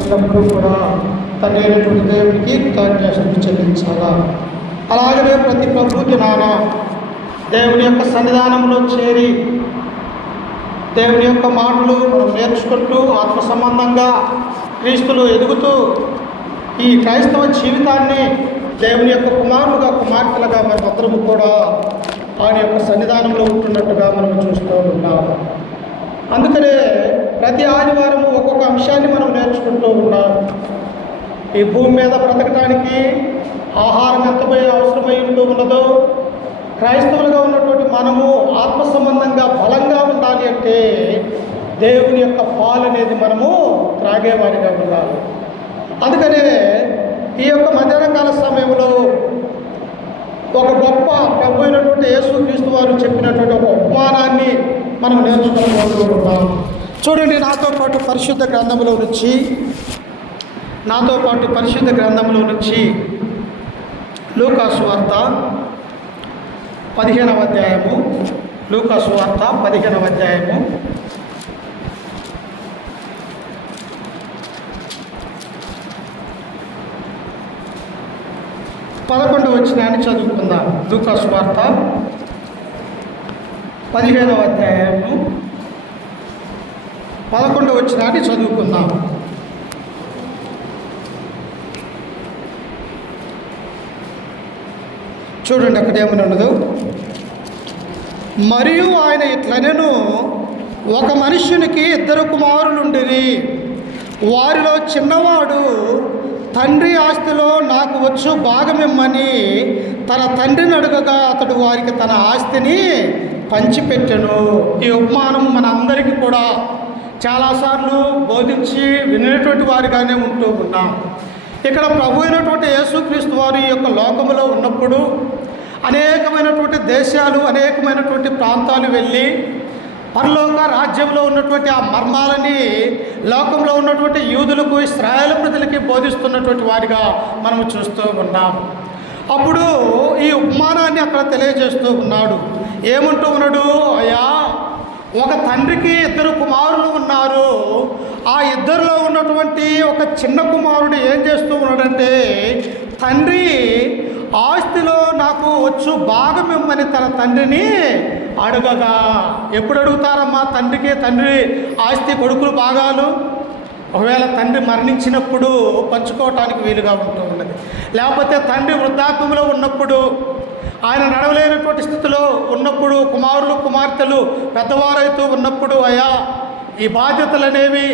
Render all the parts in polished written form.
ఎల్లప్పుడూ కూడా తండ్రి అయినటువంటి దేవునికి కృతజ్ఞతలు చెల్లించాలా. అలాగనే ప్రతి ప్రభు దినాన దేవుని యొక్క సన్నిధానంలో చేరి దేవుని యొక్క మాటలు మనం నేర్చుకుంటూ ఆత్మ సంబంధంగా క్రీస్తులు ఎదుగుతూ ఈ క్రైస్తవ జీవితాన్ని దేవుని యొక్క కుమారులుగా కుమార్తెలుగా మనమందరము కూడా ఆయన యొక్క సన్నిధానంలో ఉంటున్నట్టుగా మనం చూస్తూ ఉన్నాము. అందుకనే ప్రతి ఆదివారము ఒక్కొక్క అంశాన్ని మనం నేర్చుకుంటూ ఉన్నాం. ఈ భూమి మీద బ్రతకటానికి ఆహారం ఎంతపై అవసరమై ఉంటూ ఉన్నదో క్రైస్తవులుగా ఉన్నటువంటి మనము ఆత్మ సంబంధంగా బలంగా ఉండాలి అంటే దేవుని యొక్క పాలు అనేది మనము త్రాగేవాడిగా ఉండాలి. అందుకనే ఈ యొక్క మధ్యాహ్నకాల సమయంలో ఒక గొప్ప ప్రభు అయినటువంటి యేసుక్రీస్తు వారు చెప్పినటువంటి ఒక ఉపమానాన్ని మనం నేర్చుకోబోతూ ఉన్నాం. చూడండి, నాతో పాటు పరిశుద్ధ గ్రంథంలో నుంచి లూకా సువార్త 15వ అధ్యాయము, లూకా సువార్త 15వ అధ్యాయము 11వ వచనాన్ని చదువుకుందాం. లూకా సువార్త 15వ అధ్యాయము 11వ వచనాన్ని చదువుకుందాం. చూడండి, అక్కడ ఏమని ఉన్నదో. మరియు ఆయన ఇట్లనెను, ఒక మనుష్యునికి 2 కుమారులుండిరి. వారిలో చిన్నవాడు తండ్రి ఆస్తిలో నాకు వచ్చు భాగమిమ్మని తన తండ్రిని అడగగా అతడు వారికి తన ఆస్తిని పంచిపెట్టెను. ఈ ఉపమానం మన అందరికీ కూడా చాలాసార్లు బోధించి వినేటువంటి వారిగానే ఉంటూ ఉన్నాం. ఇక్కడ ప్రభు అయినటువంటి యేసుక్రీస్తు వారు ఈ యొక్క లోకములో ఉన్నప్పుడు అనేకమైనటువంటి దేశాలు, అనేకమైనటువంటి ప్రాంతాలు వెళ్ళి పరలోక రాజ్యంలో ఉన్నటువంటి ఆ మర్మాలని లోకంలో ఉన్నటువంటి యూదులకు, ఇశ్రాయేలు ప్రజలకి బోధిస్తున్నటువంటి వారిగా మనం చూస్తూ ఉన్నాం. అప్పుడు ఈ ఉపమానాన్ని అక్కడ తెలియజేస్తూ ఉన్నాడు. ఏమంటూ ఉన్నాడు? అయ్యా, ఒక తండ్రికి 2 కుమారులు ఉన్నారు. ఆ 2లో ఉన్నటువంటి ఒక చిన్న కుమారుడు ఏం చేస్తూ ఉన్నాడంటే, తండ్రి ఆస్తిలో నాకు వచ్చు భాగం ఇమ్మని తన తండ్రిని అడగగా. ఎప్పుడు అడుగుతారమ్మా తండ్రి ఆస్తి, కొడుకులు భాగాలు? ఒకవేళ తండ్రి మరణించినప్పుడు పంచుకోవటానికి వీలుగా ఉంటూ ఉన్నది. లేకపోతే తండ్రి వృద్ధాప్యంలో ఉన్నప్పుడు, ఆయన నడవలేనటువంటి స్థితిలో ఉన్నప్పుడు, కుమారులు కుమార్తెలు పెద్దవారైతూ ఉన్నప్పుడు, అయ్యా ఈ బాధ్యతలు అనేవి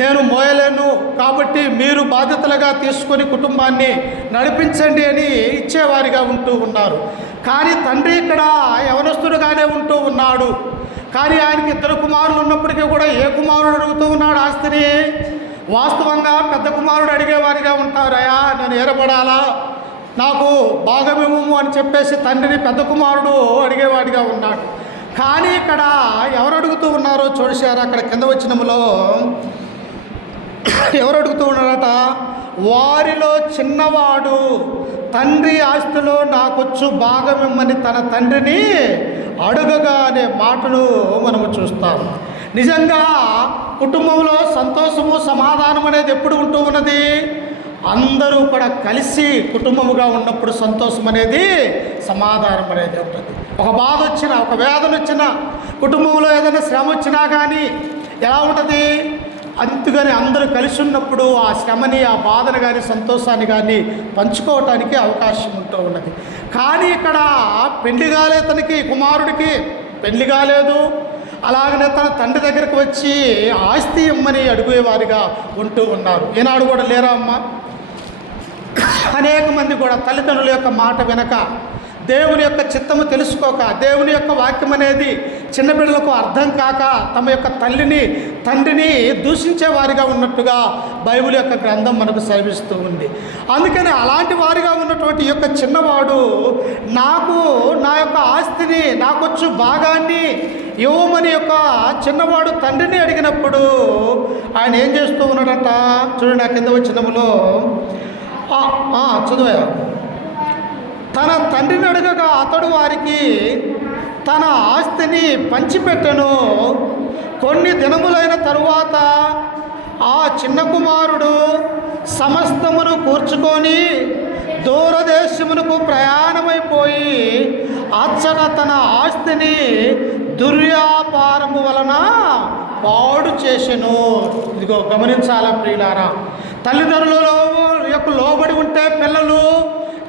నేను మోయలేను కాబట్టి మీరు బాధ్యతలుగా తీసుకొని కుటుంబాన్ని నడిపించండి అని ఇచ్చేవారిగా ఉంటూ ఉన్నారు. కానీ తండ్రి ఇక్కడ యవనస్తుడుగానే ఉంటూ ఉన్నాడు. కానీ ఆయనకి 2 కుమారులు ఉన్నప్పటికీ కూడా ఏ కుమారుడు అడుగుతూ ఉన్నాడు ఆస్తిని? వాస్తవంగా పెద్ద కుమారుడు అడిగేవారిగా ఉంటారు. అయ్యా, నేను ఏరబడాలా, నాకు భాగమివ్వము అని చెప్పేసి తండ్రిని పెద్ద కుమారుడు అడిగేవాడిగా ఉన్నాడు. కానీ ఇక్కడ ఎవరు అడుగుతూ ఉన్నారో చూసారా? అక్కడ కింద వచనములో ఎవరు అడుగుతూ ఉన్నారట? వారిలో చిన్నవాడు తండ్రి ఆస్తిలో నాకొచ్చు భాగమిమ్మని తన తండ్రిని అడుగగా అనే మాటను మనము చూస్తాం. నిజంగా కుటుంబంలో సంతోషము, సమాధానం అనేది ఎప్పుడు ఉంటూ ఉన్నది? అందరూ కూడా కలిసి కుటుంబముగా ఉన్నప్పుడు సంతోషం అనేది, సమాధానం అనేది ఉంటుంది. ఒక బాధ వచ్చినా, ఒక వేదన వచ్చినా, కుటుంబంలో ఏదైనా శ్రమ వచ్చినా కానీ ఎలా ఉంటుంది? అందుకని అందరూ కలిసి ఉన్నప్పుడు ఆ శ్రమని, ఆ బాధను కానీ, సంతోషాన్ని కానీ పంచుకోవటానికి అవకాశం ఉంటూ ఉన్నది. కానీ ఇక్కడ పెళ్లి కాలే, తనకి కుమారుడికి పెళ్లి కాలేదు. అలాగనే తన తండ్రి దగ్గరకు వచ్చి ఆస్తి ఇమ్మని అడిగేవారిగా ఉంటూ ఉన్నారు. ఈనాడు కూడా లేరా అమ్మా? అనేక మంది కూడా తల్లిదండ్రుల యొక్క మాట వినక, దేవుని యొక్క చిత్తము తెలుసుకోక, దేవుని యొక్క వాక్యం అనేది చిన్న బిడ్డలకు అర్థం కాక తమ యొక్క తండ్రిని దూషించే వారిగా ఉన్నట్టుగా బైబిల్ యొక్క గ్రంథం మనకు సెలవిస్తూ ఉంది. అందుకని అలాంటి వారిగా ఉన్నటువంటి ఈ యొక్క చిన్నవాడు నాకు నా యొక్క ఆస్తిని, నాకొచ్చు భాగాన్ని ఇవ్వమని యొక్క చిన్నవాడు తండ్రిని అడిగినప్పుడు ఆయన ఏం చేస్తూ ఉన్నాడట? చూడండి, ఆ కింద వచనములో చదువా. తన తండ్రిని అడగగా అతడు వారికి తన ఆస్తిని పంచిపెట్టెను. కొన్ని దినములైన తరువాత ఆ చిన్న కుమారుడు సమస్తమును కూర్చుకొని దూరదేశమునకు ప్రయాణమైపోయి అచ్చట తన ఆస్తిని దుర్వ్యాపారము వలన పాడు చేసెను. ఇదిగో గమనించాలా ప్రియులారా, తల్లిదండ్రుల యొక్క లోబడి ఉంటే పిల్లలు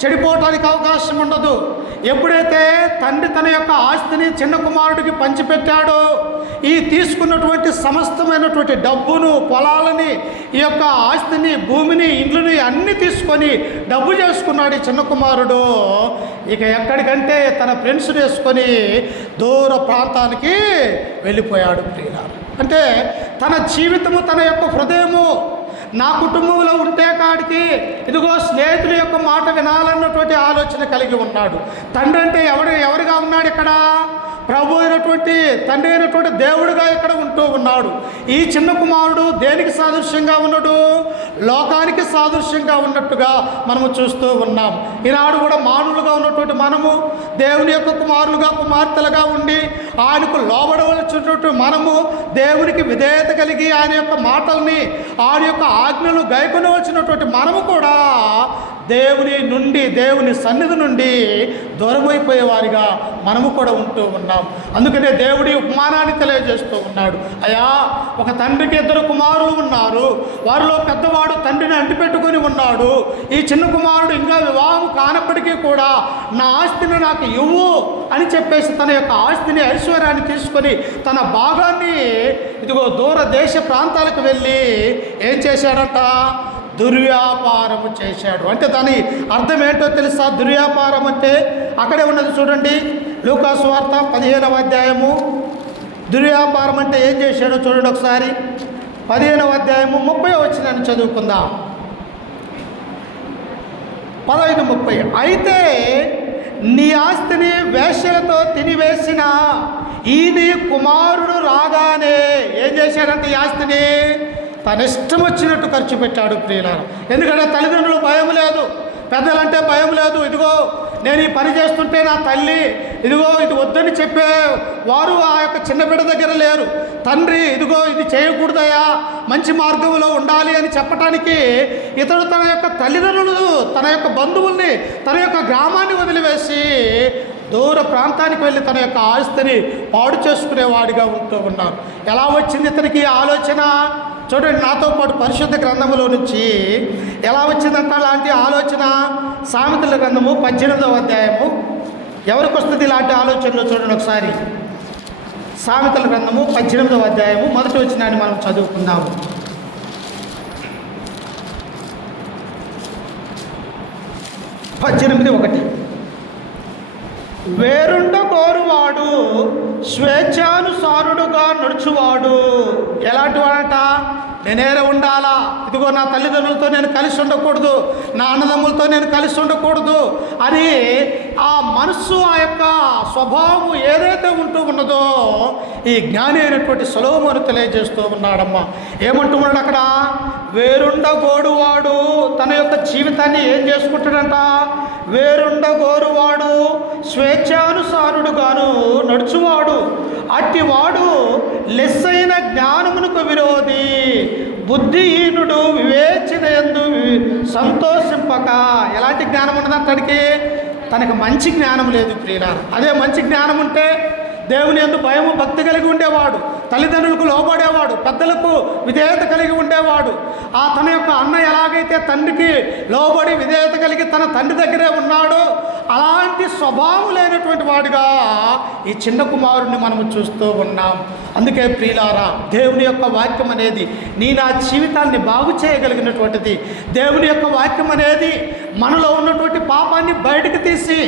చెడిపోవటానికి అవకాశం ఉండదు. ఎప్పుడైతే తండ్రి తన యొక్క ఆస్తిని చిన్న కుమారుడికి పంచిపెట్టాడో, ఈ తీసుకున్నటువంటి సమస్తమైనటువంటి డబ్బును, పొలాలని, ఈ యొక్క ఆస్తిని, భూమిని, ఇండ్లని అన్నీ తీసుకొని డబ్బు చేసుకున్నాడు ఈ చిన్న కుమారుడు. ఇక ఎక్కడికంటే తన ఫ్రెండ్స్ వేసుకొని దూర ప్రాంతానికి వెళ్ళిపోయాడు ప్రియులారా. అంటే తన జీవితము, తన యొక్క హృదయము నా కుటుంబంలో ఉంటే కాడికి ఇదిగో స్నేహితుల యొక్క మాట వినాలన్నటువంటి ఆలోచన కలిగి ఉన్నాడు. తండ్రి అంటే ఎవరిగా ఉన్నాడు ఇక్కడ? ప్రభు అయినటువంటి తండ్రి అయినటువంటి దేవుడిగా ఇక్కడ ఉంటూ ఉన్నాడు. ఈ చిన్న కుమారుడు దేనికి సాదృశ్యంగా ఉన్నాడు? లోకానికి సాదృశ్యంగా ఉన్నట్టుగా మనము చూస్తూ ఉన్నాం. ఈనాడు కూడా మానవులుగా ఉన్నటువంటి మనము దేవుని యొక్క కుమారులుగా, కుమార్తెలుగా ఉండి ఆయనకు లోబడవలసినటువంటి మనము దేవునికి విధేయత కలిగి ఆయన యొక్క మాటల్ని, ఆయన యొక్క ఆజ్ఞలు గైకొనవలసినటువంటి మనము కూడా దేవుని నుండి, దేవుని సన్నిధి నుండి దూరమైపోయేవారిగా మనము కూడా ఉంటూ ఉన్నాం. అందుకనే దేవుడి ఉపమానాన్ని తెలియజేస్తూ ఉన్నాడు. అయ్యా, ఒక తండ్రికి 2 కుమారులు ఉన్నారు. వారిలో పెద్దవాడు తండ్రిని అంటిపెట్టుకొని ఉన్నాడు. ఈ చిన్న కుమారుడు ఇంకా వివాహం కానప్పటికీ కూడా నా ఆస్తిని నాకు ఇవ్వు అని చెప్పేసి తన యొక్క ఆస్తిని, ఐశ్వర్యాన్ని తీసుకొని తన భాగాన్ని ఇదిగో దూర దేశ ప్రాంతాలకు వెళ్ళి ఏం చేశాడట? దుర్వ్యాపారము చేశాడు. అంటే దాని అర్థం ఏంటో తెలుసా? దుర్వ్యాపారం అంటే అక్కడే ఉన్నది చూడండి, లూకాసు వార్త 15వ అధ్యాయము. దుర్వ్యాపారం అంటే ఏం చేశాడో చూడండి ఒకసారి. 15వ అధ్యాయము 30వ వచనాన్ని చదువుకుందాం. 15:30. అయితే నీ ఆస్తిని వేశ్యలతో తినివేసిన ఈ నీ కుమారుడు రాగానే ఏం చేశాడంటే ఈ ఆస్తిని తన ఇష్టం వచ్చినట్టు ఖర్చు పెట్టాడు ప్రియులారా. ఎందుకంటే తల్లిదండ్రులు భయం లేదు, పెద్దలంటే భయం లేదు. ఇదిగో నేను ఈ పని చేస్తుంటే నా తల్లి ఇదిగో ఇది వద్దని చెప్పే వారు ఆ యొక్క చిన్న బిడ్డ దగ్గర లేరు. తండ్రి ఇదిగో ఇది చేయకూడదయా, మంచి మార్గంలో ఉండాలి అని చెప్పటానికి ఇతడు తన యొక్క తల్లిదండ్రులు, తన యొక్క బంధువుల్ని, తన యొక్క గ్రామాన్ని వదిలివేసి దూర ప్రాంతానికి వెళ్ళి తన యొక్క ఆస్తిని పాడు చేసుకునేవాడిగా ఉంటూ ఉన్నారు. ఎలా వచ్చింది ఇతనికి ఆలోచన? చూడండి నాతో పాటు పరిశుద్ధ గ్రంథములో నుంచి ఎలా వచ్చిందంట అలాంటి ఆలోచన. సామెతల గ్రంథము 18వ అధ్యాయము. ఎవరికి వస్తుంది ఇలాంటి ఆలోచనలు? చూడండి ఒకసారి. సామెతల గ్రంథము 18వ అధ్యాయము 1వ వచనాన్ని మనం చదువుకుందాము. 18:1. వేరుండ కోరువాడు స్వేచ్ఛానుసారుడుగా నడుచువాడు. ఎలాంటి వాడంట? నేనేరే ఉండాలా, ఇదిగో నా తల్లిదండ్రులతో నేను కలిసి ఉండకూడదు, నా అన్నదమ్ములతో నేను కలిసి ఉండకూడదు అని ఆ మనస్సు, ఆ యొక్క స్వభావం ఏదైతే ఉంటూ ఉన్నదో ఈ జ్ఞాని అయినటువంటి సొలొమోను తెలియజేస్తూ ఉన్నాడమ్మా. ఏమంటూ ఉన్నాడు అక్కడ? వేరుండగోరువాడు తన యొక్క జీవితాన్ని ఏం చేసుకుంటాడంట? వేరుండగోరువాడు స్వేచ్ఛానుసారుడుగాను నడుచువాడు, అట్టివాడు లెస్సైన జ్ఞానమునకు విరోధి, బుద్ధిహీనుడు వివేచనయందు సంతోషింపక. ఎలాంటి జ్ఞానం ఉన్నది అతడికి? తనకు మంచి జ్ఞానం లేదు ప్రియులారా. అదే మంచి జ్ఞానం ఉంటే దేవుని యందు భయము, భక్తి కలిగి ఉండేవాడు, తల్లిదండ్రులకు లోబడేవాడు, పెద్దలకు విధేయత కలిగి ఉండేవాడు. ఆ తన యొక్క అన్న ఎలాగైతే తండ్రికి లోబడి విధేయత కలిగి తన తండ్రి దగ్గరే ఉన్నాడో అలాంటి స్వభావం లేనటువంటి వాడిగా ఈ చిన్న కుమారుడిని మనము చూస్తూ ఉన్నాం. అందుకే ప్రియులారా, దేవుని యొక్క వాక్యం అనేది నా జీవితాన్ని బాగు చేయగలిగినటువంటిది. దేవుని యొక్క వాక్యం అనేది మనలో ఉన్నటువంటి పాపాన్ని బయటకు తీసి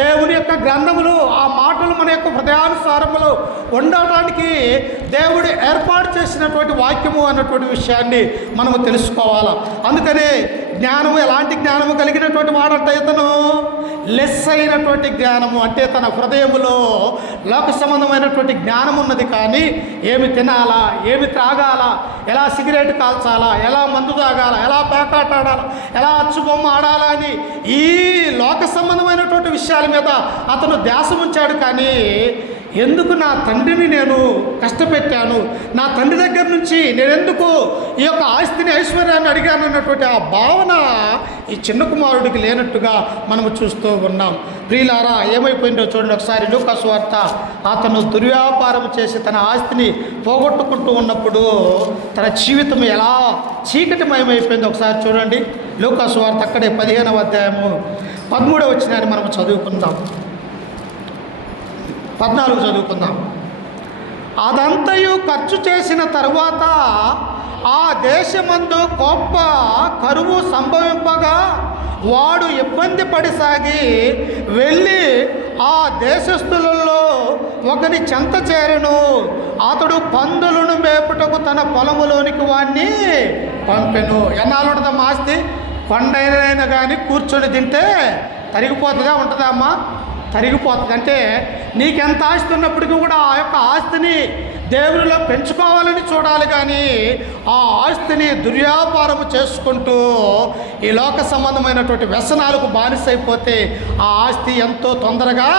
దేవుని యొక్క గ్రంథములు, ఆ మాటలు మన యొక్క హృదయానుసారములో ఉండటానికి దేవుడు ఏర్పాటు చేసినటువంటి వాక్యము అన్నటువంటి విషయాన్ని మనము తెలుసుకోవాలా. అందుకనే జ్ఞానము, ఎలాంటి జ్ఞానము కలిగినటువంటి వాడంట ఇతను? లెస్ అయినటువంటి జ్ఞానము. అంటే తన హృదయములో లోక సంబంధమైనటువంటి జ్ఞానం ఉన్నది, కానీ ఏమి తినాలా, ఏమి త్రాగాలా, ఎలా సిగరెట్ కాల్చాలా, ఎలా మందు తాగాలా, ఎలా పేకాట ఆడాలా, ఎలా అచ్చుబొమ్మ ఆడాలా అని ఈ లోక సంబంధమైనటువంటి విషయాల మీద అతను ధ్యాస ఉంచాడు. కానీ ఎందుకు నా తండ్రిని నేను కష్టపెట్టాను, నా తండ్రి దగ్గర నుంచి నేను ఎందుకు ఈ యొక్క ఆస్తిని ఐశ్వర్యాన్ని అడిగాను అన్నటువంటి ఆ భావన ఈ చిన్న కుమారుడికి లేనట్టుగా మనము చూస్తూ ఉన్నాం. ప్రియులారా, ఏమైపోయిందో చూడండి ఒకసారి. లూకా సువార్త, అతను దుర్వ్యాపారం చేసి తన ఆస్తిని పోగొట్టుకుంటూ ఉన్నప్పుడు తన జీవితం ఎలా చీకటిమయమైపోయిందో ఒకసారి చూడండి. లూకా సువార్త అక్కడే 15వ అధ్యాయము 13వ వచనాన్ని మనం చదువుకుందాం. 14 చదువుకుందాం. అదంతయు ఖర్చు చేసిన తరువాత ఆ దేశమందు గొప్ప కరువు సంభవింపగా వాడు ఇబ్బంది పడిసాగి వెళ్ళి ఆ దేశస్థులలో ఒకని చెంత చేరెను. అతడు పందులను మేపుటకు తన పొలములోనికి వాడిని పంపెను. ఎన్నాళ్ళు ఉంటుందమ్మా ఆస్తి? కొండైనా కానీ కూర్చొని తింటే తరిగిపోతుందా? ఉంటుందా అమ్మా? తరిగిపోతుంది. అంటే నీకెంత ఆస్తి ఉన్నప్పటికీ కూడా ఆ యొక్క ఆస్తిని దేవునిలో పెంచుకోవాలని చూడాలి, కానీ ఆ ఆస్తిని దుర్వ్యాపారము చేసుకుంటూ ఈ లోక సంబంధమైనటువంటి వ్యసనాలకు బానిసైపోతే ఆ ఆస్తి ఎంతో తొందరగా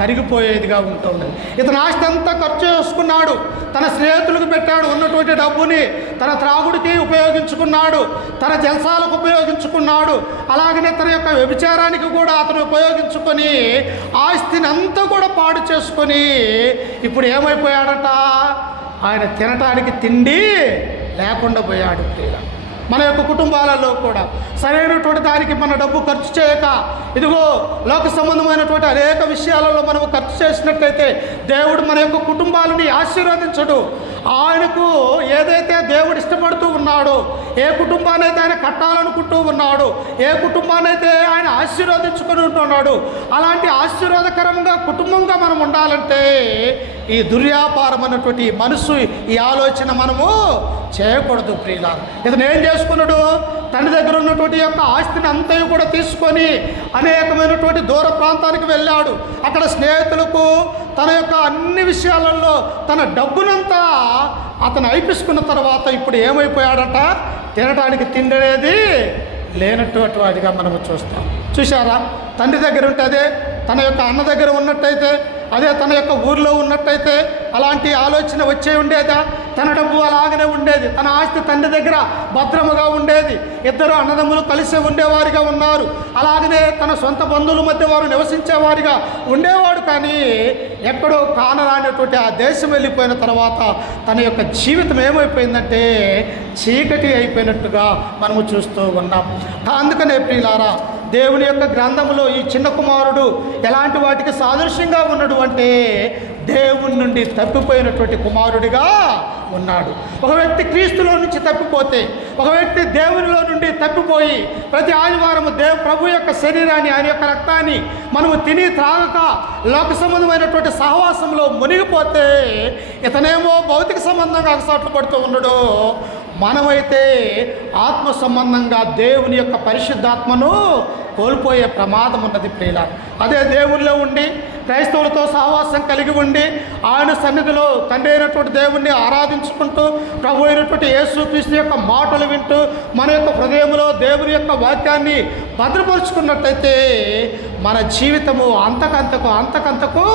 కరిగిపోయేదిగా ఉంటుంది. ఇతను ఆస్తి అంతా ఖర్చు చేసుకున్నాడు, తన స్నేహితులకు పెట్టాడు, ఉన్నటువంటి డబ్బుని తన త్రాగుడికి ఉపయోగించుకున్నాడు, తన జల్సాలకు ఉపయోగించుకున్నాడు, అలాగనే తన యొక్క వ్యభిచారానికి కూడా అతను ఉపయోగించుకొని ఆస్తిని అంతా కూడా పాడు చేసుకొని ఇప్పుడు ఏమైపోయాడట? ఆయన తినటానికి తిండి లేకుండా పోయాడు. మన యొక్క కుటుంబాలలో కూడా సరైనటువంటి దానికి మన డబ్బు ఖర్చు చేయక, ఇదిగో లోక సంబంధమైనటువంటి అనేక విషయాలలో మనము ఖర్చు చేసినట్లయితే దేవుడు మన యొక్క కుటుంబాలని ఆశీర్వదించడు. ఆయనకు ఏదైతే దేవుడు ఇష్టపడుతూ ఉన్నాడో, ఏ కుటుంబాన్ని అయితే ఆయన కట్టాలనుకుంటూ ఉన్నాడు, ఏ కుటుంబాన్ని అయితే ఆయన ఆశీర్వదించుకుని ఉంటున్నాడు, అలాంటి ఆశీర్వాదకరంగా కుటుంబంగా మనం ఉండాలంటే ఈ దుర్వ్యాపారం అన్నటువంటి మనసు, ఈ ఆలోచన మనము చేయకూడదు. ప్రియులారా, ఇతను ఏం చేసుకున్నాడు? తండ్రి దగ్గర ఉన్నటువంటి యొక్క ఆస్తిని అంతయు కూడా తీసుకొని అనేకమైనటువంటి దూర ప్రాంతానికి వెళ్ళాడు. అక్కడ స్నేహితులకు తన యొక్క అన్ని విషయాలలో తన డబ్బునంతా అతను అయిపించుకున్న తర్వాత ఇప్పుడు ఏమైపోయాడట? తినడానికి తిండి అనేది లేనటువంటి వాడిగా మనము చూస్తాం. చూసారా? తండ్రి దగ్గర ఉంటే అదే, తన యొక్క అన్న దగ్గర ఉన్నట్టయితే అదే, తన యొక్క ఊర్లో ఉన్నట్టయితే అలాంటి ఆలోచన వచ్చే ఉండేదా? తన డబ్బు అలాగనే ఉండేది, తన ఆస్తి తండ్రి దగ్గర భద్రముగా ఉండేది, ఇద్దరు అన్నదమ్ములు కలిసి ఉండేవారిగా ఉన్నారు, అలాగనే తన సొంత బంధువుల మధ్య వారు నివసించేవారిగా ఉండేవాడు. కానీ ఎక్కడో కానరానటువంటి ఆ దేశం వెళ్ళిపోయిన తర్వాత తన యొక్క జీవితం ఏమైపోయిందంటే చీకటి అయిపోయినట్టుగా మనము చూస్తూ ఉన్నాం. అందుకనే ప్రియులారా, దేవుని యొక్క గ్రంథములో ఈ చిన్న కుమారుడు ఎలాంటి వాటికి సాదృశ్యంగా ఉన్నాడు అంటే దేవుని నుండి తప్పిపోయినటువంటి కుమారుడిగా ఉన్నాడు. ఒక వ్యక్తి క్రీస్తులో నుంచి తప్పిపోతే, ఒక వ్యక్తి దేవునిలో నుండి తప్పిపోయి ప్రతి ఆదివారం ప్రభు యొక్క శరీరాన్ని, ఆయన యొక్క రక్తాన్ని మనము తిని త్రాగక లోక సంబంధమైనటువంటి సహవాసంలో మునిగిపోతే ఇతనేమో భౌతిక సంబంధంగా అగసాట్లు పడుతూ ఉన్నాడు. మనమైతే ఆత్మ సంబంధంగా దేవుని యొక్క పరిశుద్ధాత్మను కోల్పోయే ప్రమాదం ఉన్నది ప్రియుల. అదే దేవుల్లో ఉండి క్రైస్తవులతో సహవాసం కలిగి ఉండి ఆయన సన్నిధిలో తండ్రి అయినటువంటి దేవుణ్ణి ఆరాధించుకుంటూ ప్రభు అయినటువంటి యేసుక్రీస్తు యొక్క మాటలు వింటూ మన యొక్క హృదయంలో దేవుని యొక్క వాక్యాన్ని భద్రపరుచుకున్నట్టయితే మన జీవితము అంతకంతకు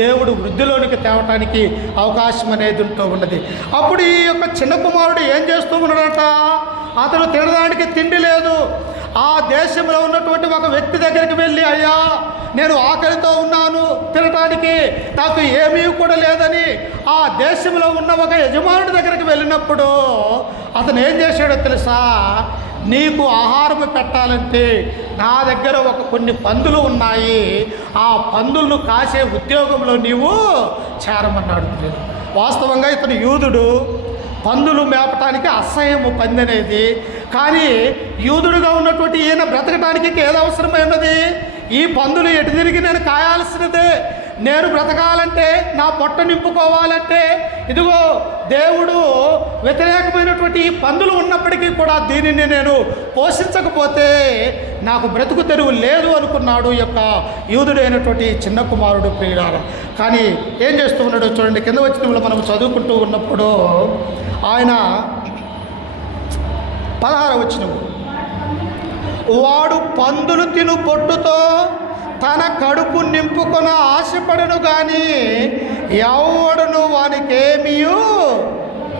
దేవుడు వృద్ధిలోనికి తేవటానికి అవకాశం అనేది ఉంటూ ఉన్నది. అప్పుడు ఈ యొక్క చిన్న కుమారుడు ఏం చేస్తూ ఉన్నాడట? అతను తినడానికి తిండి లేదు. ఆ దేశంలో ఉన్నటువంటి ఒక వ్యక్తి దగ్గరికి వెళ్ళి, అయ్యా నేను ఆకలితో ఉన్నాను, తినటానికి నాకు ఏమీ కూడా లేదని ఆ దేశంలో ఉన్న ఒక యజమానుడి దగ్గరికి వెళ్ళినప్పుడు అతను ఏం చేశాడో తెలుసా? నీకు ఆహారం పెట్టాలంటే నా దగ్గర కొన్ని పందులు ఉన్నాయి, ఆ పందులను కాసే ఉద్యోగంలో నీవు చేరమన్నాడు. వాస్తవంగా ఇతను యూదుడు, పందులు మేపటానికి అసహ్యము పంది అనేది. కానీ యూదుడుగా ఉన్నటువంటి ఈయన బ్రతకటానికి ఏది అవసరమైనది? ఈ పందులు ఎటు తిరిగి నేను కాయాల్సినదే. నేను బ్రతకాలంటే, నా పొట్ట నింపుకోవాలంటే, ఇదిగో దేవుడు వ్యతిరేకమైనటువంటి ఈ పందులు ఉన్నప్పటికీ కూడా దీనిని నేను పోషించకపోతే నాకు బ్రతుకు తెరువు లేదు అనుకున్నాడు ఈ యొక్క యూదుడైనటువంటి చిన్న కుమారుడు ప్రియులారా. కానీ ఏం చేస్తూ ఉన్నాడో చూడండి. కింద వచ్చిన మనం చదువుకుంటూ ఉన్నప్పుడు ఆయన 16వ వచనం, వాడు పందులు తిను పొట్టుతో తన కడుపు నింపుకొన ఆశపడను కానీ ఎవడును వానికేమియు.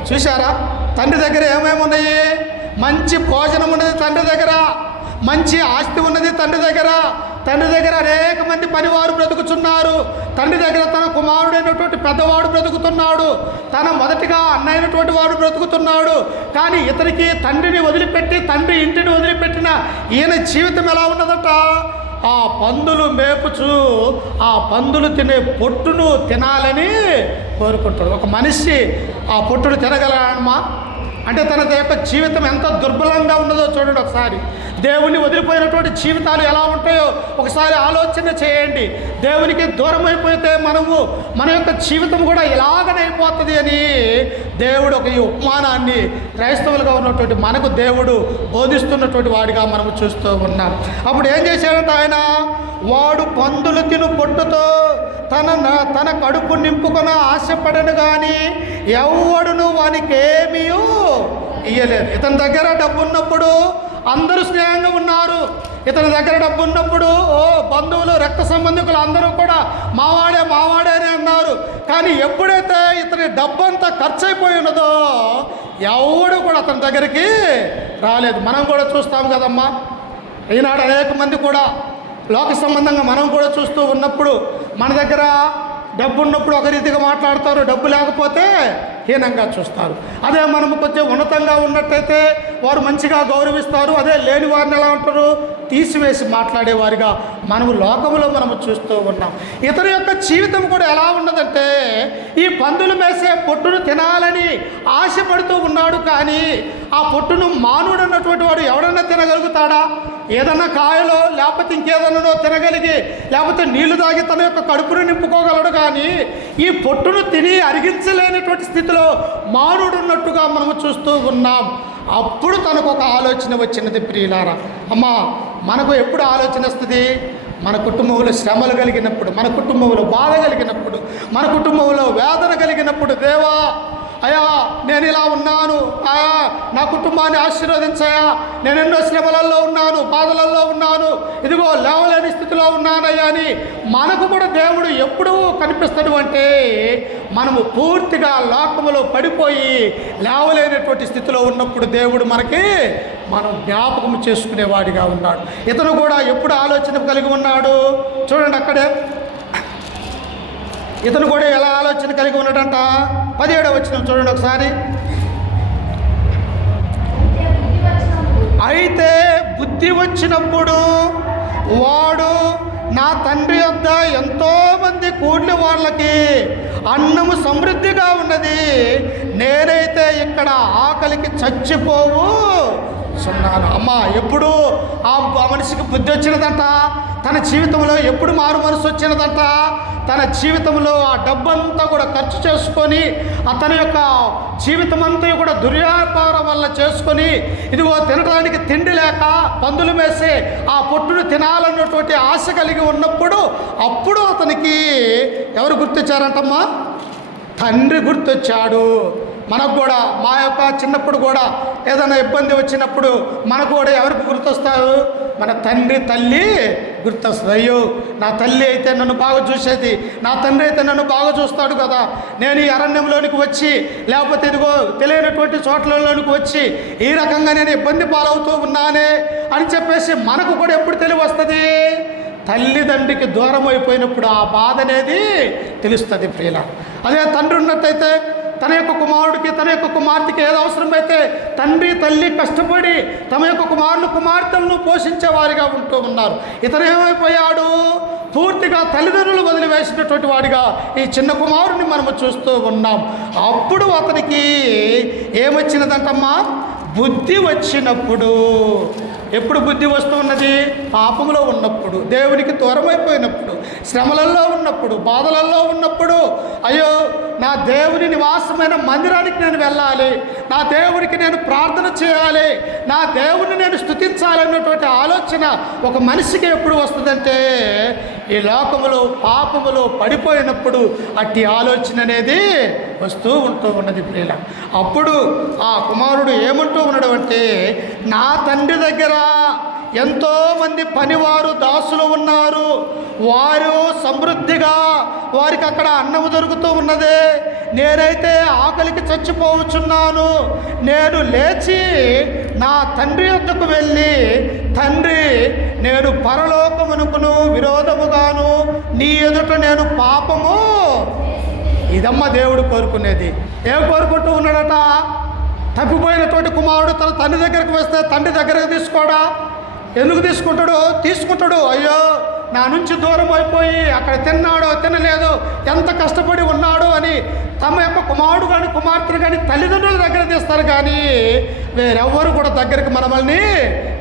చూశారా, తండ్రి దగ్గర ఏమేమి ఉన్నాయి? మంచి భోజనం ఉన్నది తండ్రి దగ్గర, మంచి ఆస్తి ఉన్నది తండ్రి దగ్గర. తండ్రి దగ్గర అనేక మంది పనివారు బ్రతుకుతున్నారు. తండ్రి దగ్గర తన కుమారుడైనటువంటి పెద్దవాడు బ్రతుకుతున్నాడు, తన మొదటిగా అన్నైనటువంటి వాడు బ్రతుకుతున్నాడు. కానీ ఇతనికి తండ్రిని వదిలిపెట్టి, తండ్రి ఇంటిని వదిలిపెట్టిన ఈయన జీవితం ఎలా ఉన్నదట? ఆ పందులు మేపుచు ఆ పందులు తినే పొట్టును తినాలని కోరుకుంటాడు. ఒక మనిషి ఆ పొట్టును తినగలమా అంటే తన యొక్క జీవితం ఎంత దుర్బలంగా ఉన్నదో చూడండి ఒకసారి. దేవుణ్ణి వదిలిపోయినటువంటి జీవితాలు ఎలా ఉంటాయో ఒకసారి ఆలోచన చేయండి. దేవునికి దూరం అయిపోతే మన యొక్క జీవితం కూడా ఇలాగనే అయిపోతుంది అని దేవుడు ఒక ఈ ఉపమానాన్ని క్రైస్తవులుగా ఉన్నటువంటి మనకు దేవుడు బోధిస్తున్నటువంటి వాడిగా మనము చూస్తూ ఉన్నాం. అప్పుడు ఏం చేశాడంటే ఆయన, వాడు పందులు తిను పొట్టుతో తన కడుపు నింపుకొన ఆశపడను కానీ ఎవడును వానికేమీ ఇయ్యలేదు. ఇతని దగ్గర డబ్బు ఉన్నప్పుడు అందరూ స్నేహంగా ఉన్నారు. ఇతని దగ్గర డబ్బు ఉన్నప్పుడు బంధువులు, రక్త సంబంధికులు అందరూ కూడా మావాడే అని అన్నారు. కానీ ఎప్పుడైతే ఇతని డబ్బంతా ఖర్చు అయిపోయి ఉన్నదో ఎవడు కూడా అతని దగ్గరికి రాలేదు. మనం కూడా చూస్తాం కదమ్మా, ఈనాడు అనేక మంది కూడా లోక సంబంధంగా మనం కూడా చూస్తూ ఉన్నప్పుడు మన దగ్గర డబ్బు ఉన్నప్పుడు ఒక రీతిగా మాట్లాడతారు, డబ్బు లేకపోతే హీనంగా చూస్తారు. అదే మనము కొంచెం ఉన్నతంగా ఉన్నట్టయితే వారు మంచిగా గౌరవిస్తారు. అదే లేని వారిని ఎలా ఉంటారు? తీసివేసి మాట్లాడేవారిగా మనము లోకములో మనము చూస్తూ ఉన్నాం. ఇతని యొక్క జీవితం కూడా ఎలా ఉన్నదంటే ఈ పందులు మేసే పొట్టును తినాలని ఆశపడుతూ ఉన్నాడు. కానీ ఆ పొట్టును మానవుడు అన్నటువంటి వాడు ఎవడన్నా తినగలుగుతాడా? ఏదన్నా కాయలో లేకపోతే ఇంకేదన్నానో తినగలిగి, లేకపోతే నీళ్లు తాగి తన యొక్క కడుపును నింపుకోగలడు. కానీ ఈ పొట్టును తిని అరిగించలేనటువంటి స్థితిలో మానవుడు ఉన్నట్టుగా మనము చూస్తూ ఉన్నాం. అప్పుడు తనకు ఒక ఆలోచన వచ్చినది. ప్రియులారా, అమ్మా, మనకు ఎప్పుడు ఆలోచన వస్తుంది? మన కుటుంబంలో శ్రమలు కలిగినప్పుడు, మన కుటుంబంలో బాధ కలిగినప్పుడు, మన కుటుంబంలో వేదన కలిగినప్పుడు, దేవా అయ్యా నేను ఇలా ఉన్నాను, నా కుటుంబాన్ని ఆశీర్వదించయా, నేను ఎన్నో శ్రమలలో ఉన్నాను, బాధలలో ఉన్నాను, ఇదిగో లేవలేని స్థితిలో ఉన్నానయ్యా అని మనకు కూడా దేవుడు ఎప్పుడు కనిపిస్తాడు అంటే మనము పూర్తిగా లోకములో పడిపోయి లేవలేనటువంటి స్థితిలో ఉన్నప్పుడు దేవుడు మనం జ్ఞాపకం చేసుకునేవాడిగా ఉన్నాడు. ఇతను కూడా ఎప్పుడు ఆలోచన కలిగి ఉన్నాడు? చూడండి అక్కడే ఇతను కూడా ఎలా ఆలోచన కలిగి ఉన్నాడంట? 17వ వచనం చూడండి ఒకసారి. అయితే బుద్ధి వచ్చినప్పుడు వాడు నా తండ్రి వద్ద ఎంతోమంది కూడిన వాళ్ళకి అన్నము సమృద్ధిగా ఉన్నది, నేనైతే ఇక్కడ ఆకలికి చచ్చిపోవు సున్నాను. అమ్మ, ఎప్పుడు ఆ మనిషికి బుద్ధి వచ్చినదంట? తన జీవితంలో ఎప్పుడు మారు మనసు వచ్చినదంట? తన జీవితంలో ఆ డబ్బంతా కూడా ఖర్చు చేసుకొని అతని యొక్క జీవితం అంతా కూడా దుర్వ్యాపారం వల్ల చేసుకొని ఇదిగో తినడానికి తిండి లేక పందులు వేసి ఆ పొట్టును తినాలన్నటువంటి ఆశ కలిగి ఉన్నప్పుడు అప్పుడు అతనికి ఎవరు గుర్తొచ్చారంటమ్మా? తండ్రి గుర్తొచ్చాడు. మనకు కూడా మా యొక్క చిన్నప్పుడు కూడా ఏదైనా ఇబ్బంది వచ్చినప్పుడు మనకు కూడా ఎవరికి గుర్తొస్తారు? మన తండ్రి తల్లి గుర్తొస్తుంది. అయ్యో, నా తల్లి అయితే నన్ను బాగా చూసేది, నా తండ్రి అయితే నన్ను బాగా చూస్తాడు కదా, నేను ఈ అరణ్యంలోనికి వచ్చి లేకపోతే ఇదిగో తెలియనటువంటి చోట్లలోనికి వచ్చి ఈ రకంగా నేను ఇబ్బంది పాలవుతూ ఉన్నానే అని చెప్పేసి మనకు కూడా ఎప్పుడు తెలివి వస్తుంది? తల్లిదండ్రికి దూరం అయిపోయినప్పుడు ఆ బాధ అనేది తెలుస్తుంది ప్రియుల. అదే తండ్రి ఉన్నట్టయితే తన యొక్క కుమారుడికి, తన యొక్క కుమార్తెకి ఏదో అవసరమైతే తండ్రి తల్లి కష్టపడి తమ యొక్క కుమార్తెలను పోషించేవారిగా ఉంటూ ఉన్నారు. ఇతను ఏమైపోయాడు? పూర్తిగా తల్లిదండ్రులు వదిలివేసినటువంటి వాడిగా ఈ చిన్న కుమారుడిని మనము చూస్తూ ఉన్నాం. అప్పుడు అతనికి ఏమొచ్చినదంటమ్మా? బుద్ధి వచ్చినప్పుడు. ఎప్పుడు బుద్ధి వస్తూ ఉన్నది? పాపంలో ఉన్నప్పుడు, దేవునికి దూరమైపోయినప్పుడు, శ్రమలలో ఉన్నప్పుడు, బాధలలో ఉన్నప్పుడు. అయ్యో, నా దేవుని నివాసమైన మందిరానికి నేను వెళ్ళాలి, నా దేవునికి నేను ప్రార్థన చేయాలి, నా దేవుని నేను స్తుతించాలన్నటువంటి ఆలోచన ఒక మనిషికి ఎప్పుడు వస్తుందంటే ఈ లోకములో పాపములో పడిపోయినప్పుడు అట్టి ఆలోచన అనేది వస్తూ ఉంటూ ఉన్నది ప్రియుల. అప్పుడు ఆ కుమారుడు ఏమంటూ ఉన్నాడు అంటే, నా తండ్రి దగ్గర ఎంతోమంది పనివారు దాసులు ఉన్నారు. వారు సమృద్ధిగా వారికి అక్కడ అన్నము దొరుకుతూ ఉన్నది. నేనైతే ఆకలికి చచ్చిపోవచ్చున్నాను. నేను లేచి నా తండ్రి వద్దకు వెళ్ళి, తండ్రి, నేను పరలోకమునకును విరోధముగాను నీ ఎదుట నేను పాపము. ఇదమ్మ దేవుడు కోరుకునేది. ఏం కోరుకుంటూ ఉన్నాడట? తప్పిపోయినటువంటి కుమారుడు తన తండ్రి దగ్గరకు వస్తే తండ్రి దగ్గరకు తీసుకోడా? ఎందుకు తీసుకుంటాడు. అయ్యో, నా నుంచి దూరం అయిపోయి అక్కడ తిన్నాడో తినలేదో, ఎంత కష్టపడి ఉన్నాడో అని తమ యొక్క కుమారుడు కానీ కుమార్తెను కానీ తల్లిదండ్రుల దగ్గర తీస్తారు, కానీ వేరెవ్వరు కూడా దగ్గరికి మనల్ని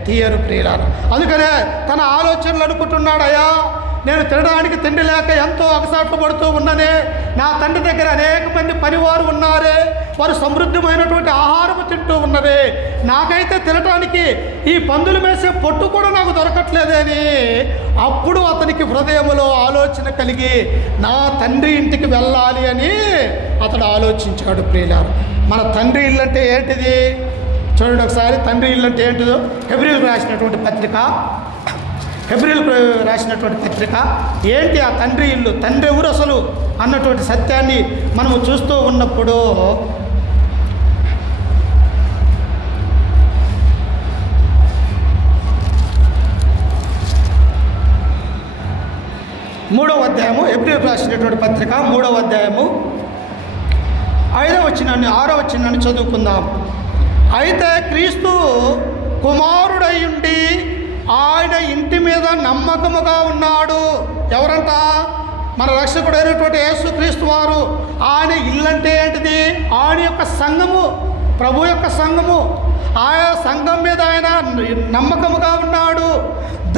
తీయరు ప్రియులారా. అందుకనే తన ఆలోచనలు అనుకుంటున్నాడు, అయ్యా, నేను తినడానికి తిండి లేక ఎంతో అగసాట్లు పడుతూ ఉన్ననే. నా తండ్రి దగ్గర అనేక మంది పనివారు ఉన్నారే, వారు సమృద్ధమైనటువంటి ఆహారము తింటూ ఉన్నదే. నాకైతే తినడానికి ఈ పందులు మేసే పొట్టు కూడా నాకు దొరకట్లేదని అప్పుడు అతనికి హృదయంలో ఆలోచన కలిగి నా తండ్రి ఇంటికి వెళ్ళాలి అని అతడు ఆలోచించాడు ప్రియులారా. మన తండ్రి ఇల్లు అంటే ఏంటిది చూడండి ఒకసారి. తండ్రి ఇల్లు అంటే ఏంటిదో హెబ్రీయులకు రాసినటువంటి పత్రిక ఏంటి ఆ తండ్రి ఇల్లు, తండ్రి ఎవరు అసలు అన్నటువంటి సత్యాన్ని మనము చూస్తూ ఉన్నప్పుడు మూడవ అధ్యాయము, హెబ్రీయులకు రాసినటువంటి పత్రిక 3వ అధ్యాయము 5వ వచనాన్ని 6వ వచనాన్ని చదువుకుందాం. అయితే క్రీస్తు కుమారుడయ్యుండి ఆయన ఇంటి మీద నమ్మకముగా ఉన్నాడు. ఎవరంట? మన రక్షకుడైనటువంటి యేసుక్రీస్తు వారు. ఆయన ఇల్లంటే ఏంటిది? ఆయన యొక్క సంఘము, ప్రభు యొక్క సంఘము. ఆయా సంఘం మీద ఆయన నమ్మకముగా ఉన్నాడు.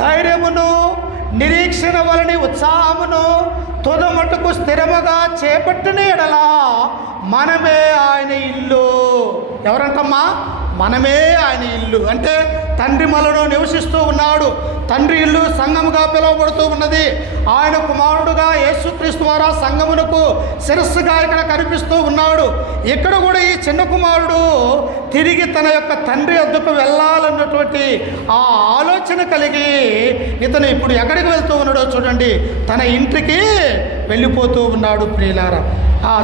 ధైర్యమును, నిరీక్షణ వలని ఉత్సాహమును తుదమట్టుకు స్థిరముగా చేపట్టిన ఎడల మనమే ఆయన ఇల్లు. ఎవరంటమ్మా? మనమే ఆయన ఇల్లు. అంటే తండ్రి మనలో నివసిస్తూ ఉన్నాడు. తండ్రి ఇల్లు సంఘముగా పిలువబడుతూ ఉన్నది. ఆయన కుమారుడుగా యేసుక్రీస్తు వారా సంఘమునకు శిరస్సుగా ఇక్కడ కనిపిస్తూ ఉన్నాడు. ఇక్కడ కూడా ఈ చిన్న కుమారుడు తిరిగి తన యొక్క తండ్రి వద్దకు వెళ్ళాలన్నటువంటి ఆ ఆలోచన కలిగి ఇతను ఇప్పుడు ఎక్కడికి వెళ్తూ ఉన్నాడో చూడండి, తన ఇంటికి వెళ్ళిపోతూ ఉన్నాడు ప్రియులారా.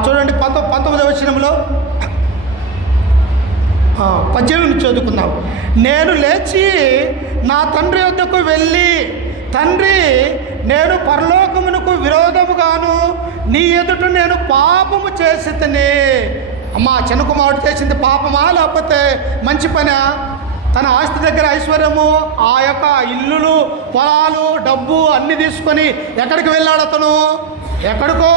చూడండి 19వ వచనంలో 18 చదువుకుందాం. నేను లేచి నా తండ్రి వద్దకు వెళ్ళి, తండ్రి, నేను పరలోకమునకు విరోధముగాను నీ ఎదుట నేను పాపము చేసి తిని. అమ్మా, చిన్న కుమారుడు చేసింది పాపమా లేకపోతే మంచి పనా? తన ఆస్తి దగ్గర ఐశ్వర్యము, ఆ యొక్క ఇల్లులు, పొలాలు, డబ్బు అన్నీ తీసుకొని ఎక్కడికి వెళ్ళాడు అతను? ఎక్కడికో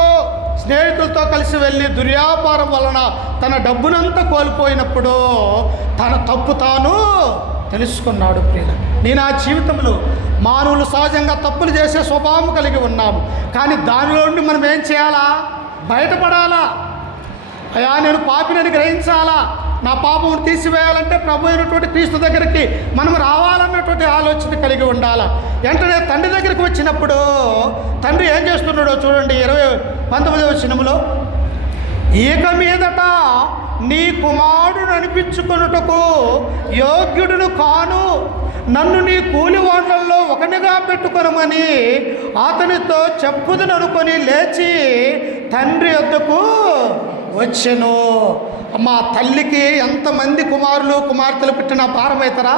స్నేహితులతో కలిసి వెళ్ళి దుర్వ్యాపారం వలన తన డబ్బునంతా కోల్పోయినప్పుడు తన తప్పు తాను తెలుసుకున్నాడు ప్రియుల. నేను ఆ జీవితంలో మానవులు సహజంగా తప్పులు చేసే స్వభావం కలిగి ఉన్నాము. కానీ దానిలో నుండి మనం ఏం చేయాలా? బయటపడాలా. అయ్యా, నేను పాపినని గ్రహించాలా. నా పాపమును తీసివేయాలంటే ప్రభు అయినటువంటి క్రీస్తు దగ్గరికి మనం రావాలన్నటువంటి ఆలోచన కలిగి ఉండాలా. వెంటనే తండ్రి దగ్గరికి వచ్చినప్పుడు తండ్రి ఏం చేస్తున్నాడో చూడండి. 19వ వచనంలో, ఇక మీదట నీ కుమారుడు అనిపించుకొనుటకు యోగ్యుడును కాను, నన్ను నీ కూలివాళ్లలో ఒకనిగా పెట్టుకొనమని అతనితో చెప్పుదుననుకొని లేచి తండ్రి వద్దకు వచ్చెను. అమ్మ, తల్లికి ఎంతమంది కుమారులు కుమార్తెలు పుట్టినా భారమవుతారా?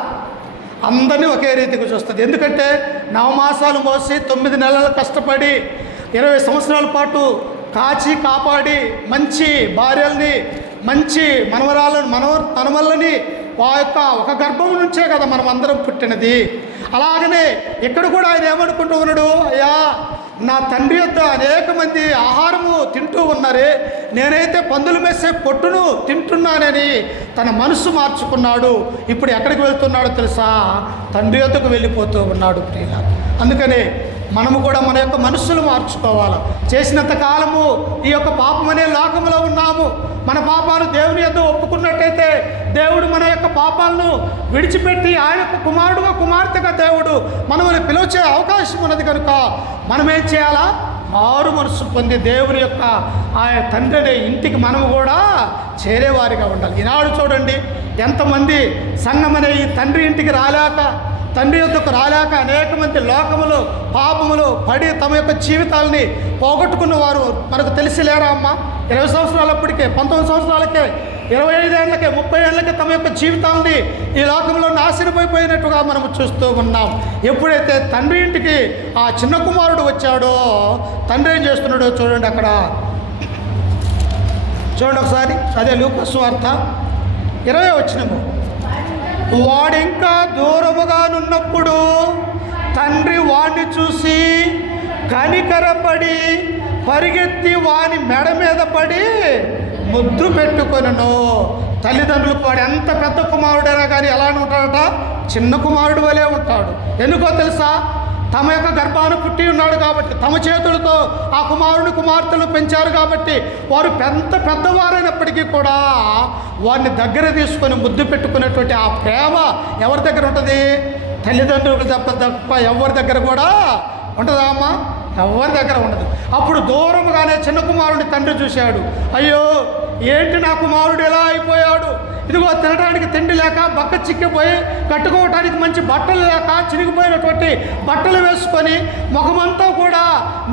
అందరినీ ఒకే రీతికి చూస్తుంది. ఎందుకంటే 9 మాసాలు మోసి 9 నెలలు కష్టపడి 20 సంవత్సరాల పాటు కాచి కాపాడి మంచి భార్యల్ని, మంచి మనవళ్ళని ఒక గర్భం నుంచే కదా మనం అందరం పుట్టినది. అలాగనే ఇక్కడ కూడా ఆయన ఏమనుకుంటూ ఉన్నాడు? అయ్యా, నా తండ్రి యొద్ద అనేక మంది ఆహారము తింటూ ఉన్నారే, నేనైతే పందులు మేసే పొట్టును తింటున్నానని తన మనసు మార్చుకున్నాడు. ఇప్పుడు ఎక్కడికి వెళ్తున్నాడో తెలుసా? తండ్రి యొద్దకు వెళ్ళిపోతూ ఉన్నాడు ప్రియుల. అందుకనే మనము కూడా మన యొక్క మనస్సులు మార్చుకోవాలి. చేసినంత కాలము ఈ యొక్క పాపం అనే లోకంలో ఉన్నాము. మన పాపాలు దేవుని యొద్ద ఒప్పుకున్నట్టయితే దేవుడు మన యొక్క పాపాలను విడిచిపెట్టి ఆయన యొక్క కుమారుడుగా కుమార్తెగా దేవుడు మనల్ని పిలిచే అవకాశం ఉన్నది. కనుక మనం ఏం చేయాలా? మారు మనసు పొంది దేవుని యొక్క ఆయన తండ్రి అనే ఇంటికి మనము కూడా చేరేవారిగా ఉండాలి. ఈనాడు చూడండి, ఎంతమంది సంఘం అనే ఈ తండ్రి ఇంటికి రాలేక తండ్రి యొద్దకు రాలేక అనేక మంది లోకములు పాపములు పడి తమ యొక్క జీవితాలని పోగొట్టుకున్న వారు మనకు తెలిసి లేరా అమ్మ? 20 సంవత్సరాలప్పటికే, 19 సంవత్సరాలకే, 25 ఏళ్ళకే, 30 ఏళ్ళకే తమ యొక్క జీవితాలని ఈ లోకంలో నాశనమైపోయినట్టుగా మనం చూస్తూ ఉన్నాం. ఎప్పుడైతే తండ్రి ఇంటికి ఆ చిన్న కుమారుడు వచ్చాడో తండ్రి ఏం చేస్తున్నాడో చూడండి. అక్కడ చూడండి ఒకసారి, అదే లూకా సువార్త 20వ వచనము. వాడింకా దూరముగానున్నప్పుడు తండ్రి వాడిని చూసి కనికరపడి పరిగెత్తి వాని మెడ మీద పడి ముద్దు పెట్టుకొనెను. తల్లిదండ్రులకు వాడు ఎంత పెద్ద కుమారుడైనా కానీ ఎలా ఉంటాడట? చిన్న కుమారుడు వలే ఉంటాడు. ఎందుకో తెలుసా? తమ యొక్క గర్భాన్ని పుట్టి ఉన్నాడు కాబట్టి, తమ చేతులతో ఆ కుమారుని కుమార్తెలు పెంచారు కాబట్టి వారు ఎంత పెద్దవారైనప్పటికీ కూడా వారిని దగ్గర తీసుకొని ముద్దు పెట్టుకునేటువంటి ఆ ప్రేమ ఎవరి దగ్గర ఉంటుంది? తల్లిదండ్రులకు తప్ప ఎవరి దగ్గర కూడా ఉంటుందా అమ్మా? ఎవరి దగ్గర ఉండదు. అప్పుడు దూరముగానే చిన్న కుమారుడిని తండ్రి చూశాడు. అయ్యో, ఏంటి నా కుమారుడు ఎలా అయిపోయాడు? ఇదిగో తినడానికి తిండి లేక బక్క చిక్కిపోయి, కట్టుకోవటానికి మంచి బట్టలు లేక చిరిగిపోయినటువంటి బట్టలు వేసుకొని, ముఖమంతా కూడా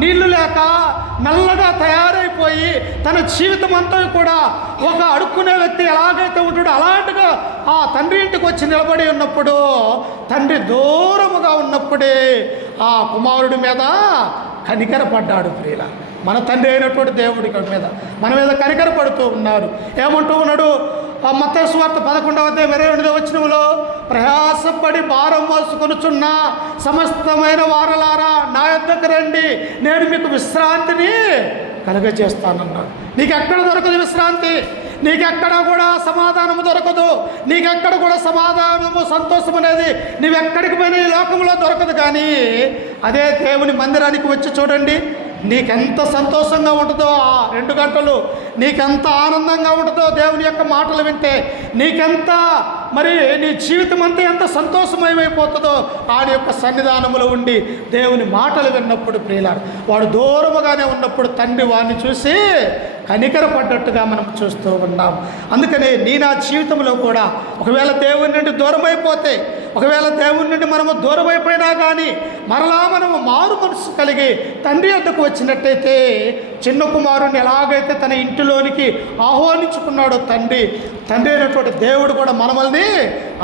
నీళ్లు లేక నల్లగా తయారైపోయి, తన జీవితం అంతా కూడా ఒక అడుక్కునే వ్యక్తి ఎలాగైతే ఉంటాడో అలాంటిగా ఆ తండ్రి ఇంటికి వచ్చి నిలబడి ఉన్నప్పుడు, తండ్రి దూరముగా ఉన్నప్పుడే ఆ కుమారుడి మీద కనికరపడ్డాడు. ప్రియుల, మన తండ్రి అయినటువంటి దేవుడి మీద మన మీద కనికరపడుతూ ఉన్నారు. ఏమంటూ ఉన్నాడు? ఆ మత్తయి సువార్త 11వ అధ్యాయం 22వ వచనంలో, ప్రయాసపడి భారం మోసుకొనుచున్న సమస్తమైన వారలారా నా యొద్దకు రండి, నేను మీకు విశ్రాంతిని కలుగజేస్తానన్నాడు. నీకెక్కడ దొరకదు విశ్రాంతి, నీకెక్కడ కూడా సమాధానము దొరకదు, నీకెక్కడ కూడా సమాధానము సంతోషం అనేది నీవెక్కడికి పోయినా ఈ లోకంలో దొరకదు. కానీ అదే దేవుని మందిరానికి వచ్చి చూడండి, నీకెంత సంతోషంగా ఉంటుందో ఆ 2 గంటలు, నీకెంత ఆనందంగా ఉంటుందో దేవుని యొక్క మాటలు వింటే, నీకెంత మరి నీ జీవితం అంతా ఎంత సంతోషమయమైపోతుందో ఆయన యొక్క సన్నిధానములో ఉండి దేవుని మాటలు విన్నప్పుడు. ప్రియులారా, వాడు దూరముగానే ఉన్నప్పుడు తండ్రి వాడిని చూసి కనికరపడ్డట్టుగా మనం చూస్తూ ఉన్నాం. అందుకని నా జీవితంలో కూడా ఒకవేళ దేవుని నుండి దూరమైపోతే, ఒకవేళ దేవుని నుండి మనము దూరమైపోయినా కానీ మరలా మనము మారు మనసు కలిగి తండ్రి వద్దకు వచ్చినట్టయితే, చిన్న కుమారుని ఎలాగైతే తన ఇంటిలోనికి ఆహ్వానించుకున్నాడో తండ్రి అయినటువంటి దేవుడు కూడా మనల్ని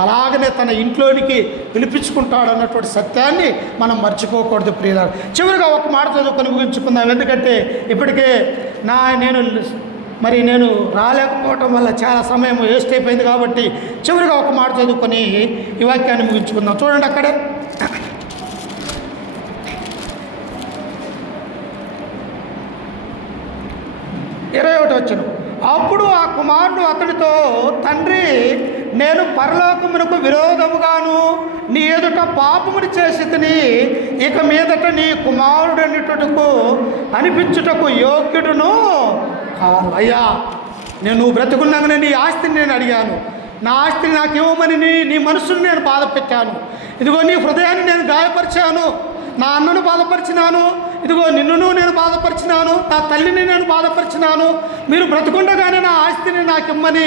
అలాగనే తన ఇంట్లోనికి పిలిపించుకుంటాడు అన్నటువంటి సత్యాన్ని మనం మర్చిపోకూడదు. ప్రియులారా, చివరిగా ఒక మాట చదువుకొని ముగించుకుందాం. ఎందుకంటే ఇప్పటికే నేను రాలేకపోవటం వల్ల చాలా సమయం వేస్ట్ అయిపోయింది కాబట్టి చివరిగా ఒక మాట చదువుకొని ఈ వాక్యాన్ని ముగించుకుందాం. చూడండి అక్కడే 21వ వచనం. అప్పుడు ఆ కుమారుడు అతడితో, తండ్రి, నేను పరలోకమునకు విరోధముగాను నీ ఎదుట పాపముని చేసి తిని, ఇక మీదట నీ కుమారుడు అనిపించుటకు యోగ్యుడును కాను. అయ్యా, నువ్వు బ్రతుకున్నాగానే నీ ఆస్తిని నేను అడిగాను, నా ఆస్తిని నాకు ఇవ్వమని నీ మనసుని నేను బాధ పెట్టాను. ఇదిగో నీ హృదయాన్ని నేను గాయపరిచాను, నా అన్నను బాధపరిచినాను, ఇదిగో నిన్నును నేను బాధపరిచినాను, నా తల్లిని నేను బాధపరిచినాను. మీరు బ్రతుకుండగానే నా ఆస్తిని నాకు ఇమ్మని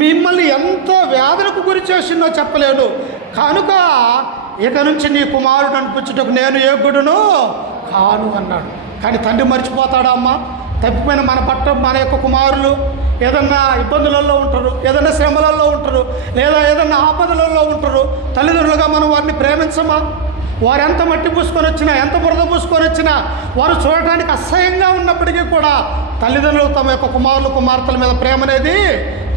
మిమ్మల్ని ఎంతో వేదనకు గురి చేసిందో చెప్పలేను. కనుక ఇక నుంచి నీ కుమారుడు అనిపించుటకు నేను యోగ్యుడును కాను అన్నాడు. కానీ తండ్రి మర్చిపోతాడా అమ్మ? తప్పిపోయిన మన యొక్క కుమారులు ఏదన్నా ఇబ్బందులలో ఉంటారు, ఏదన్నా శ్రమలలో ఉంటారు, లేదా ఏదన్నా ఆపదలలో ఉంటారు. తల్లిదండ్రులుగా మనం వారిని ప్రేమించమా? వారు ఎంత మట్టి పూసుకొని వచ్చినా, ఎంత బురద పూసుకొని వచ్చినా, వారు చూడటానికి అసహ్యంగా ఉన్నప్పటికీ కూడా తల్లిదండ్రులు తమ యొక్క కుమార్తెల మీద ప్రేమ అనేది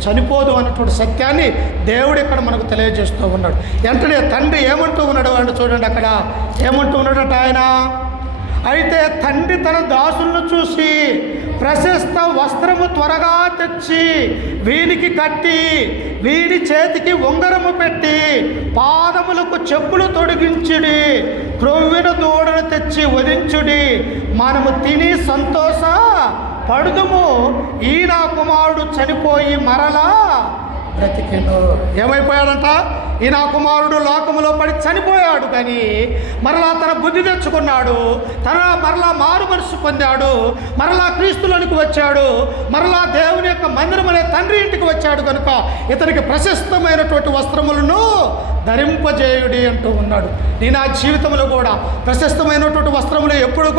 చనిపోదు అన్నటువంటి సత్యాన్ని దేవుడు ఇక్కడ మనకు తెలియజేస్తూ ఉన్నాడు. వెంటనే తండ్రి ఏమంటూ ఉన్నాడు అంటే చూడండి, అక్కడ ఏమంటూ ఉన్నాడట ఆయన. అయితే తండ్రి తన దాసులను చూసి ప్రశస్త వస్త్రము త్వరగా తెచ్చి వీనికి కట్టి, వీని చేతికి ఉంగరము పెట్టి, పాదములకు చెప్పులు తొడిగించుడి, క్రొవ్విన దూడను తెచ్చి వధించుడి, మనము తిని సంతోష పడుదుము. ఈ నా కుమారుడు చనిపోయి మరలా బ్రతికెను. ఏమైపోయాడంట? ఈ నా కుమారుడు లోకములో పడి చనిపోయాడు, కానీ మరలా తన బుద్ధి తెచ్చుకున్నాడు, మరలా మారు మనసు పొందాడు, మరలా క్రీస్తులోనికి వచ్చాడు, మరలా దేవుని యొక్క మందిరం అనే తండ్రి ఇంటికి వచ్చాడు. కనుక ఇతనికి ప్రశస్తమైనటువంటి వస్త్రములను ధరింపజేయుడి అంటూ ఉన్నాడు. నీ నా జీవితంలో కూడా ప్రశస్తమైనటువంటి వస్త్రములు ఎప్పుడు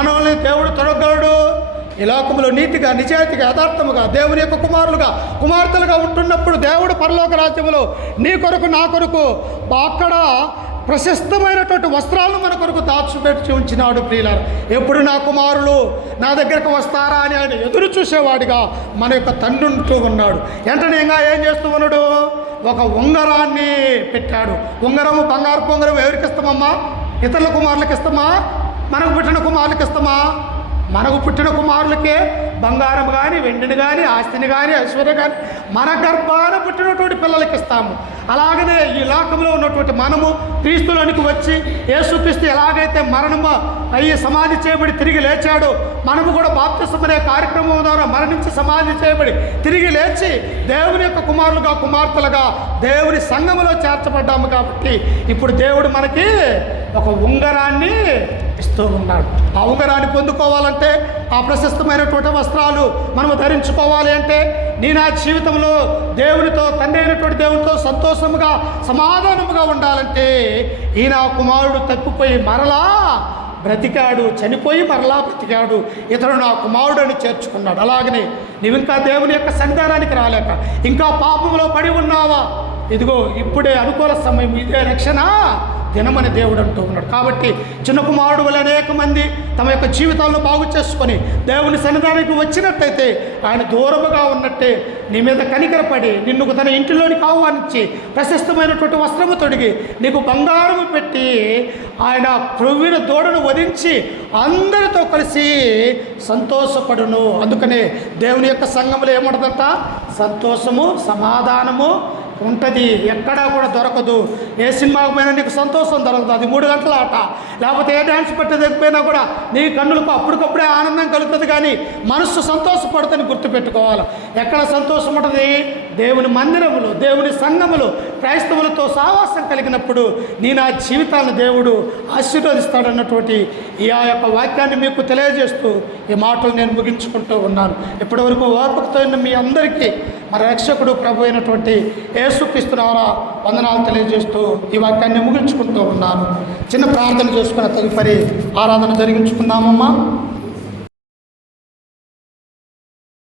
మనల్ని దేవుడు తొడగలడు? ఈ లోకంలో నీతిగా, నిజాయితీగా, యథార్థముగా దేవుని యొక్క కుమారులుగా, కుమార్తెలుగా ఉంటున్నప్పుడు దేవుడు పరలోక రాజ్యములో నీ కొరకు, నా కొరకు అక్కడ ప్రశస్తమైనటువంటి వస్త్రాలను మన కొరకు దాచిపెట్టి ఉంచినాడు. ప్రియులారా, ఎప్పుడు నా కుమారులు నా దగ్గరకు వస్తారా అని ఆయన ఎదురు చూసేవాడిగా మన యొక్క తండ్రి ఉంటూ ఉన్నాడు. వెంటనే ఇంకా ఏం చేస్తూ ఉన్నాడు? ఒక ఉంగరాన్ని పెట్టాడు. ఉంగరము, బంగారు ఉంగరం ఎవరికి ఇస్తామమ్మా? ఇతరుల కుమారులకు ఇస్తామా? మనకు పుట్టిన కుమారులకు ఇస్తామా? మనకు పుట్టిన కుమారులకే బంగారం కానీ, వెండిని కానీ, ఆస్తిని కానీ, ఐశ్వర్యం కానీ మన గర్భాన పుట్టినటువంటి పిల్లలకి ఇస్తాము. అలాగనే ఈ లోకంలో ఉన్నటువంటి మనము క్రీస్తులోనికి వచ్చి యేసుక్రీస్తు ఎలాగైతే మరణము అయ్యి సమాధి చేయబడి తిరిగి లేచాడో, మనము కూడా బాప్తిస్మం అనే కార్యక్రమం ద్వారా మరణించి సమాధి చేయబడి తిరిగి లేచి దేవుని యొక్క కుమారులుగా, కుమార్తెలుగా దేవుని సంఘములో చేర్చబడ్డాము. కాబట్టి ఇప్పుడు దేవుడు మనకి ఒక ఉంగరాన్ని ఇస్తూ ఉన్నాడు. ఆ ఉంగరాన్ని పొందుకోవాలంటే, ఆ ప్రశస్తమైనటువంటి వస్త్రాలు మనము ధరించుకోవాలి అంటే, నీ నా జీవితంలో దేవునితో, తండ్రి అయినటువంటి దేవునితో సంతోషముగా, సమాధానముగా ఉండాలంటే, ఈ నా కుమారుడు తప్పిపోయి మరలా బ్రతికాడు, చనిపోయి మరలా బ్రతికాడు, ఇతడు నా కుమారుడని చేర్చుకున్నాడు. అలాగనే నీవు ఇంకా దేవుని యొక్క సన్నిధానానికి రాలేక ఇంకా పాపంలో పడి ఉన్నావా? ఇదిగో ఇప్పుడే అనుకూల సమయం, ఇదే రక్షణ దినమని దేవుడు అంటూ ఉన్నాడు. కాబట్టి చిన్న కుమారుడు వల్ల అనేక మంది తమ యొక్క జీవితాలను బాగు చేసుకొని దేవుని సన్నిధానానికి వచ్చినట్టయితే ఆయన దూరముగా ఉన్నట్టే నీ మీద కనికరపడి నిన్ను తన ఇంటిలోనికి ఆహ్వానించి ప్రశస్తమైనటువంటి వస్త్రము తొడిగి నీకు బంగారము పెట్టి ఆయన ప్రవ్విన దూడను వధించి అందరితో కలిసి సంతోషపడును. అందుకనే దేవుని యొక్క సంఘములో ఏముంటుందంట? సంతోషము, సమాధానము ఉంటుంది. ఎక్కడా కూడా దొరకదు. ఏ సినిమాకు పోయినా నీకు సంతోషం దొరకదు, అది 3 గంటల ఆట. లేకపోతే ఏ డ్యాన్స్ పెట్టకపోయినా కూడా నీ కన్నులకు అప్పటికప్పుడే ఆనందం కలుగుతుంది, కానీ మనస్సు సంతోషపడుతుంది. గుర్తుపెట్టుకోవాలి, ఎక్కడ సంతోషం ఉంటుంది? దేవుని మందిరములు, దేవుని సంఘములు, క్రైస్తవులతో సావాసం కలిగినప్పుడు నీ నా జీవితాలను దేవుడు ఆశీర్వదిస్తాడన్నటువంటి ఈ యొక్క వాక్యాన్ని మీకు తెలియజేస్తూ ఈ మాటలు నేను ముగించుకుంటూ ఉన్నాను. ఇప్పటివరకు ఓర్పుతో ఉన్న మీ అందరికీ మన రక్షకుడు ప్రభు అయినటువంటి యేసుక్రీస్తు ద్వారా వందనాలు తెలియజేస్తూ ఈ వాక్యాన్ని ముగించుకుంటూ ఉన్నాను. చిన్న ప్రార్థన చేసుకున్న తదుపరి ఆరాధన జరిగించుకుందామమ్మా.